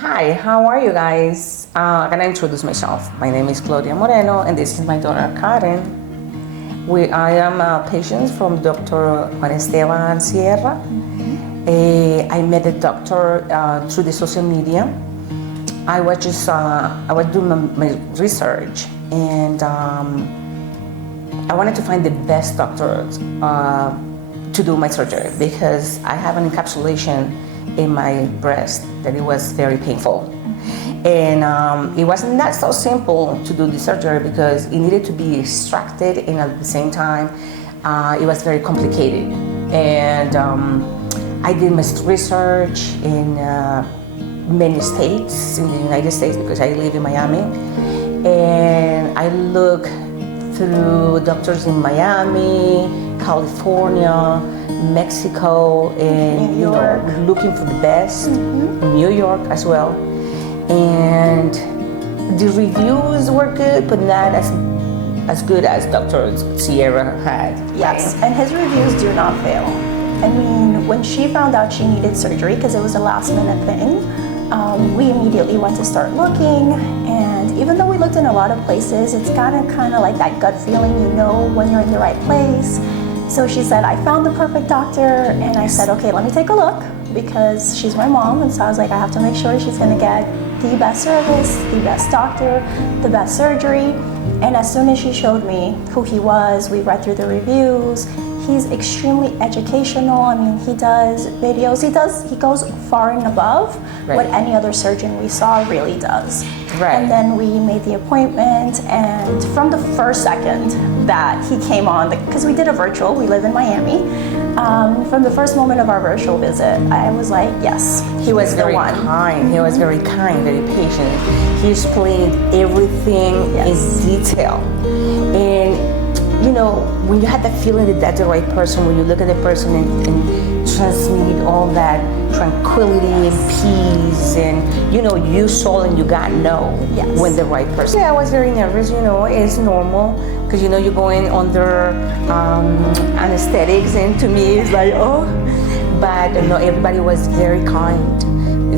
Hi, how are you guys? I'm gonna introduce myself. My name is Claudia Moreno, and this is my daughter Karen. I am a patient from Dr. Juan Esteban Sierra. I met the doctor through the social media. I was doing my research, and I wanted to find the best doctor to do my surgery because I have an encapsulation in my breast that it was very painful. And it was not so simple to do the surgery because it needed to be extracted, and at the same time it was very complicated. And I did my research in many states in the United States because I live in Miami, and I looked through doctors in Miami, California, Mexico, and looking for the best. New York as well. And the reviews were good, but not as good as Dr. Sierra had. Yes, and his reviews do not fail. I mean, when she found out she needed surgery, because it was a last minute thing, we immediately went to start looking. And even though we looked in a lot of places, it's kind of like that gut feeling, when you're in the right place. So she said, I found the perfect doctor, and I said, okay, let me take a look, because she's my mom, and so I was like, I have to make sure she's gonna get the best service, the best doctor, the best surgery. And as soon as she showed me who he was, we read through the reviews. He's extremely educational. I mean, he does videos. He goes far and above what any other surgeon we saw really does. Right. And then we made the appointment, and from the first second that he came on, because we did a virtual, we live in Miami, from the first moment of our virtual visit, I was like, yes, he was very kind. He was very kind, very patient. He explained everything in detail. And when you have that feeling that that's the right person, when you look at the person and transmit all that tranquility and peace, and you saw and you got when the right person. Yeah, I was very nervous. It's normal because you're going under anesthetics, and to me it's like but everybody was very kind,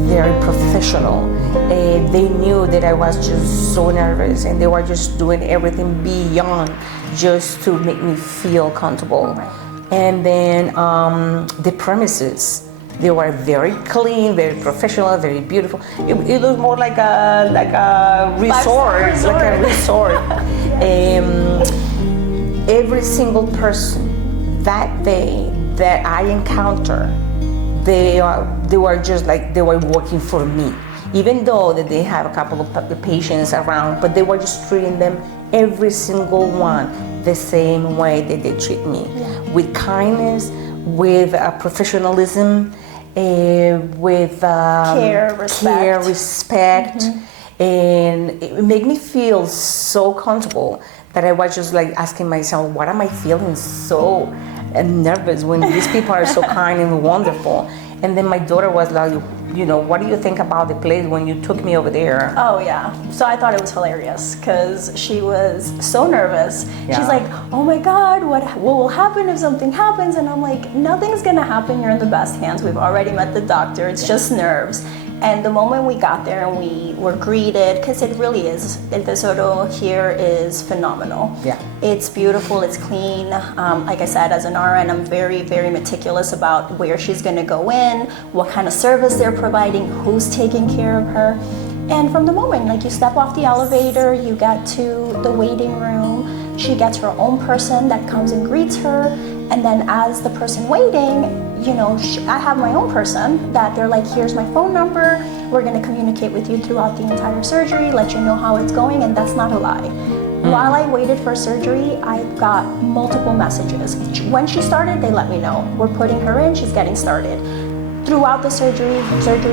very professional. They knew that I was just so nervous, and they were just doing everything beyond just to make me feel comfortable. And then the premises, they were very clean, very professional, very beautiful. It looked more like a resort, like a resort. Every single person that day that I encountered, they were just like they were working for me. Even though that they have a couple of patients around, but they were just treating them, every single one, the same way that they treat me, with kindness, with professionalism, with care, respect, and it made me feel so comfortable that I was just like asking myself, what am I feeling so nervous when these people are so kind and wonderful? And then my daughter was like, what do you think about the place when you took me over there? Oh yeah, so I thought it was hilarious because she was so nervous. Yeah. She's like, oh my God, what will happen if something happens? And I'm like, nothing's gonna happen, you're in the best hands. We've already met the doctor, it's just nerves. And the moment we got there and we were greeted, because it really is, El Tesoro here is phenomenal. Yeah. It's beautiful, it's clean. Like I said, as an RN, I'm very, very meticulous about where she's gonna go in, what kind of service they're providing, who's taking care of her. And from the moment, you step off the elevator, you get to the waiting room, she gets her own person that comes and greets her. And then as the person waiting, I have my own person that they're like, here's my phone number, we're gonna communicate with you throughout the entire surgery, let you know how it's going, and that's not a lie. While I waited for surgery, I got multiple messages. When she started, they let me know, we're putting her in, she's getting started. Throughout the surgery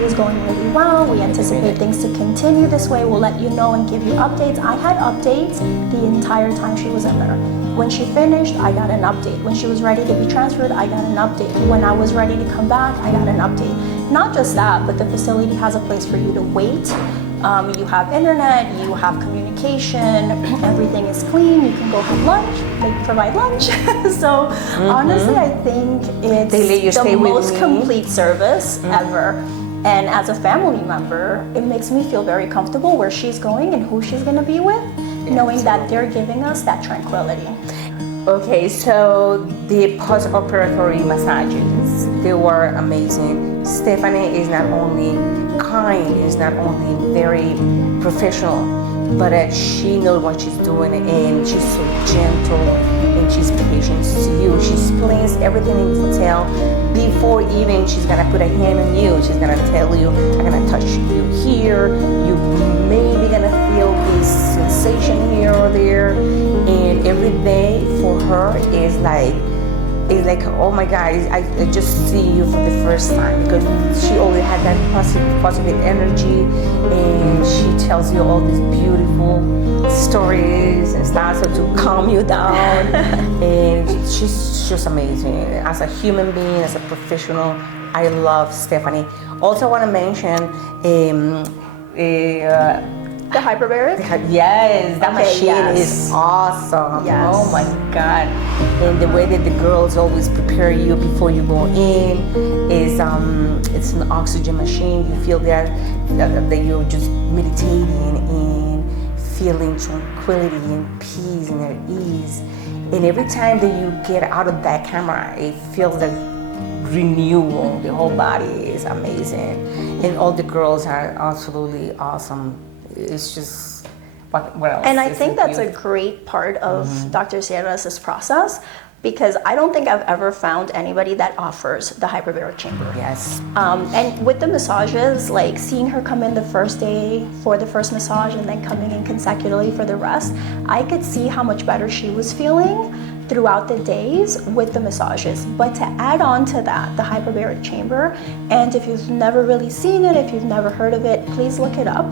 is going really well, we anticipate things to continue this way, we'll let you know and give you updates. I had updates the entire time she was in there. When she finished, I got an update. When she was ready to be transferred, I got an update. When I was ready to come back, I got an update. Not just that, but the facility has a place for you to wait. You have internet, you have communication, everything is clean, you can go have lunch, they provide lunch. So honestly, I think it's the most complete service ever. And as a family member, it makes me feel very comfortable where she's going and who she's going to be with, knowing that they're giving us that tranquility. Okay, so the post-operatory massages, they were amazing. Stephanie is not only kind, is not only very professional, but she knows what she's doing, and she's so gentle, and she's patient to you. She explains everything in detail before even she's gonna put a hand on you. She's gonna tell you, I'm gonna touch you here, you maybe gonna feel this sensation here or there, and every day for her is like, oh my God, I just see you for the first time, because she always had that positive energy, and she tells you all these beautiful stories and stuff, so to calm you down. And she's just amazing. As a human being, as a professional, I love Stephanie. Also, I want to mention The hyperbaric? Yes, that Okay, machine yes. is awesome. Yes. Oh my God. And the way that the girls always prepare you before you go in is it's an oxygen machine. You feel that you're just meditating and feeling tranquility and peace and at ease. And every time that you get out of that camera, it feels like renewal. The whole body is amazing. And all the girls are absolutely awesome. It's just, what else? And I think that's a great part of Dr. Sierra's process, because I don't think I've ever found anybody that offers the hyperbaric chamber. Yes. And with the massages, like seeing her come in the first day for the first massage and then coming in consecutively for the rest, I could see how much better she was feeling throughout the days with the massages. But to add on to that, the hyperbaric chamber, and if you've never really seen it, if you've never heard of it, please look it up.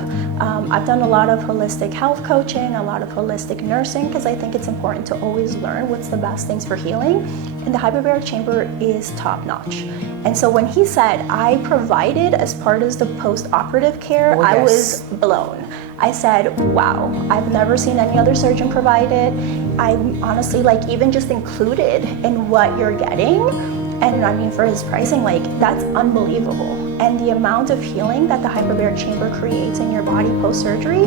I've done a lot of holistic health coaching, a lot of holistic nursing, because I think it's important to always learn what's the best things for healing. And the hyperbaric chamber is top notch. And so when he said, I provided as part of the post-operative care, I was blown. I said, wow, I've never seen any other surgeon provide it. I'm honestly like even just included in what you're getting. And I mean, for his pricing, like that's unbelievable. And the amount of healing that the hyperbaric chamber creates in your body post-surgery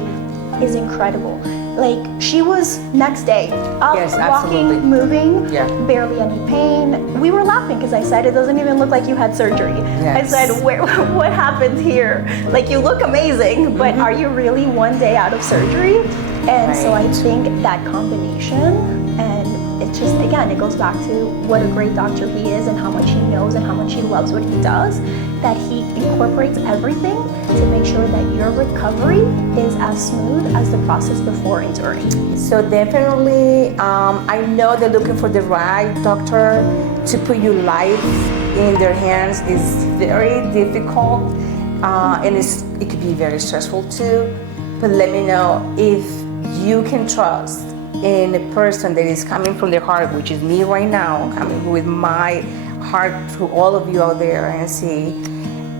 is incredible. Like she was next day up, walking, moving, barely any pain. We were laughing because I said, it doesn't even look like you had surgery. Yes. I said, what happened here? Like you look amazing, but are you really one day out of surgery? And so I think that combination, and it's just, again, it goes back to what a great doctor he is and how much he knows and how much he loves what he does, that he incorporates everything to make sure that your recovery is as smooth as the process before and during. So definitely, I know they're looking for the right doctor to put your life in their hands is very difficult, and it could be very stressful too. But let me know if you can trust in a person that is coming from their heart, which is me right now, coming with my heart to all of you out there, and see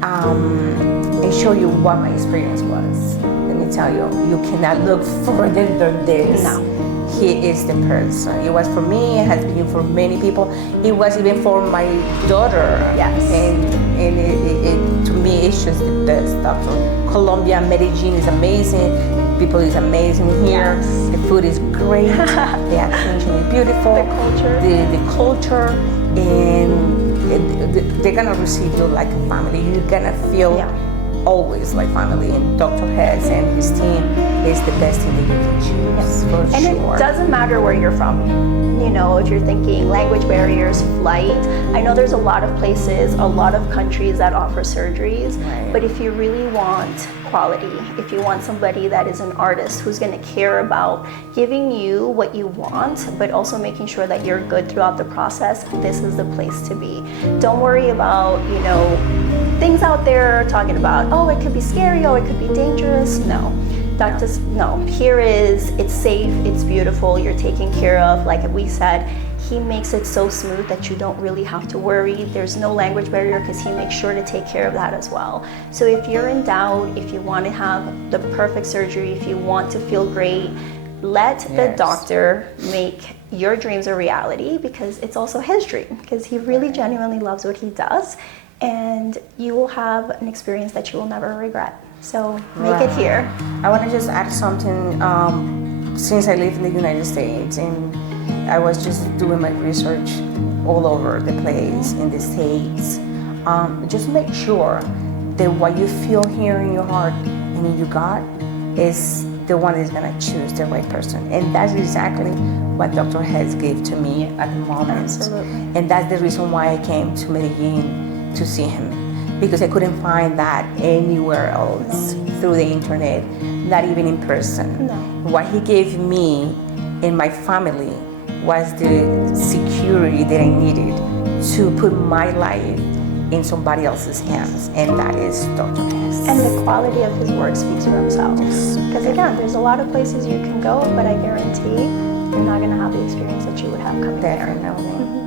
and show you what my experience was. Let me tell you, you cannot look further than this. No. He is the person. It was for me, it has been for many people. It was even for my daughter. Yes. And it to me, it's just the best doctor. Colombia, Medellin is amazing. People is amazing here. Yes. The food is great. The attention is beautiful. The culture. The culture, and they're gonna receive you like a family. You're gonna feel always like family. And Dr. Hess and his team is the best thing that you can choose. For and sure. It doesn't matter where you're from. You know, if you're thinking language barriers, flight, I know there's a lot of places, a lot of countries that offer surgeries, but if you really want quality, if you want somebody that is an artist who's going to care about giving you what you want, but also making sure that you're good throughout the process, this is the place to be. Don't worry about, you know, things out there talking about, oh, it could be scary, oh, it could be dangerous. No. Doctors, no. Here is, it's safe, it's beautiful, you're taken care of. Like we said, he makes it so smooth that you don't really have to worry. There's no language barrier because he makes sure to take care of that as well. So if you're in doubt, if you want to have the perfect surgery, if you want to feel great, let the doctor make your dreams a reality, because it's also his dream, because he really genuinely loves what he does. and you will have an experience that you will never regret. So make it here. I want to just add something. Since I live in the United States and I was just doing my research all over the place in the States, just make sure that what you feel here in your heart and in your gut is the one that's gonna choose the right person. And that's exactly what Dr. Hez gave to me at the moment. Absolutely. And that's the reason why I came to Medellin to see him, because I couldn't find that anywhere else through the internet, not even in person. No. What he gave me and my family was the security that I needed to put my life in somebody else's hands, and that is Dr. Hez. And the quality of his work speaks for themselves. Because again, there's a lot of places you can go, but I guarantee you're not going to have the experience that you would have coming here. Definitely.